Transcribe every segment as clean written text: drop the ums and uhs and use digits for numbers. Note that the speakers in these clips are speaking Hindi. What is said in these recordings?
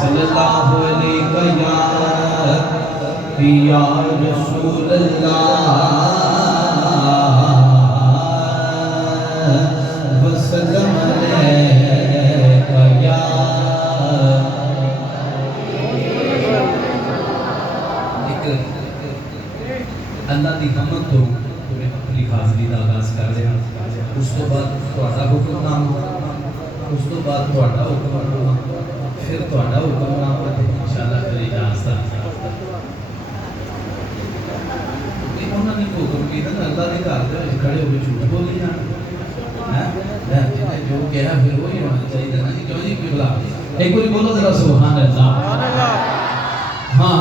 सल्लल्लाहु अलैहि या रसूल अल्लाह वसल्लम अलैका या अल्लाह दी रहमत तो अपनी हाज़री दा आगाज़ कर रहे हैं। उस तो बाद तुहाडा हुक्मनामा, उस तो बाद तुहाडा हुक्मनामा, फिर तुहाडा हुक्मनामा इंशाअल्लाह फिर इजाज़त उन्होंने हुक्म किया ना अल्लाह के घर दे खड़े होकर झूठ बोली जाना है जिन्हें जो कहा फिर वही होना चाहिए ना जी। क्यों जी किबला एक बार बोलो जरा सुभान अल्लाह। हाँ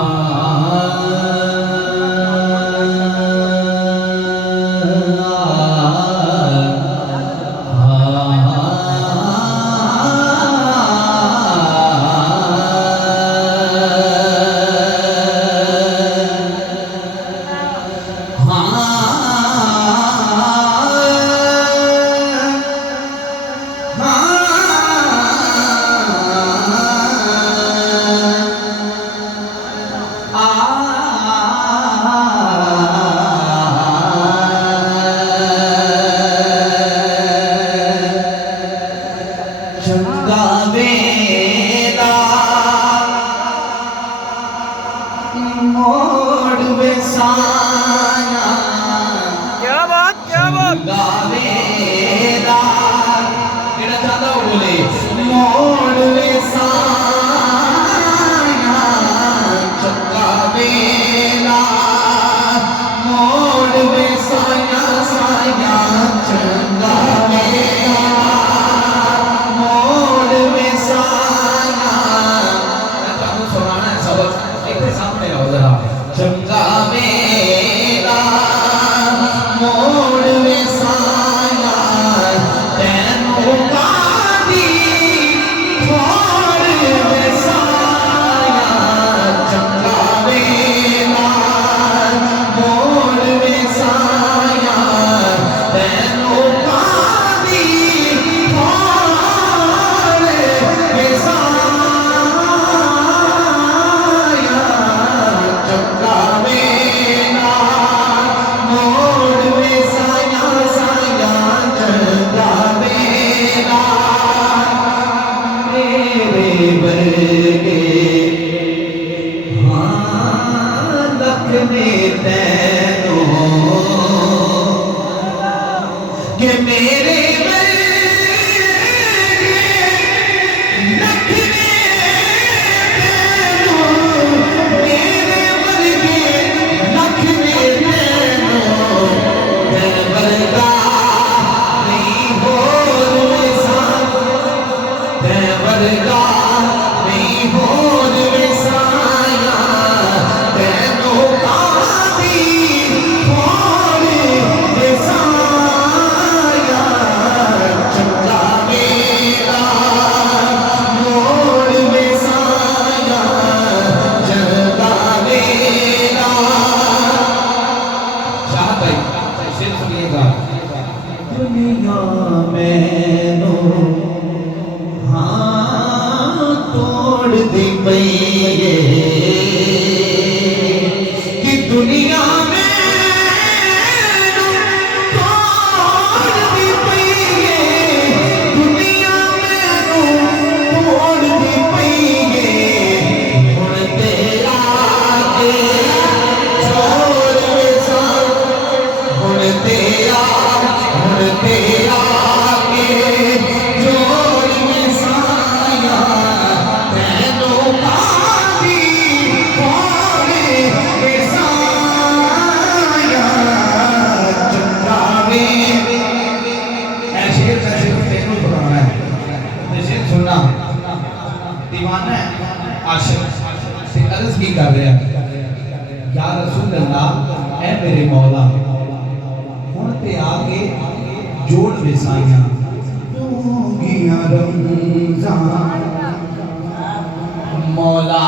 मौला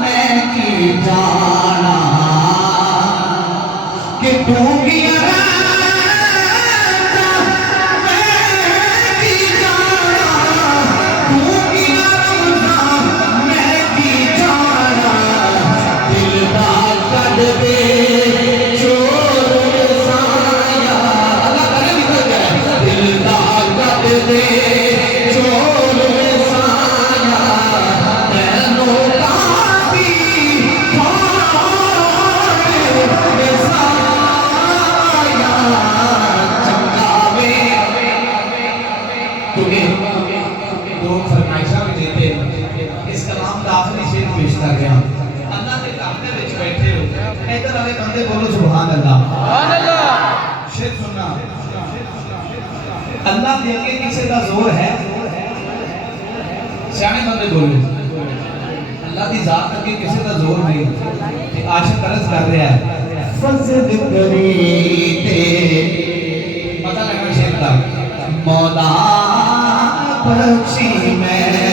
मैं की जाना कि तू किया इस कलाम का आखिरी शेर पेश कर रहा अल्लाह के घर दे विच बैठे हो इधर वाले बंदे बोलो सुभान अल्लाह शेर सुनना अल्लाह के अगे किसी का जोर है सियाने बंदे बोलो अल्लाह की जात अगे किसी का जोर नहीं ते आशिक अर्ज कर रहा है फजल करी ते पता लगा शेर का मौला बख्शी मैं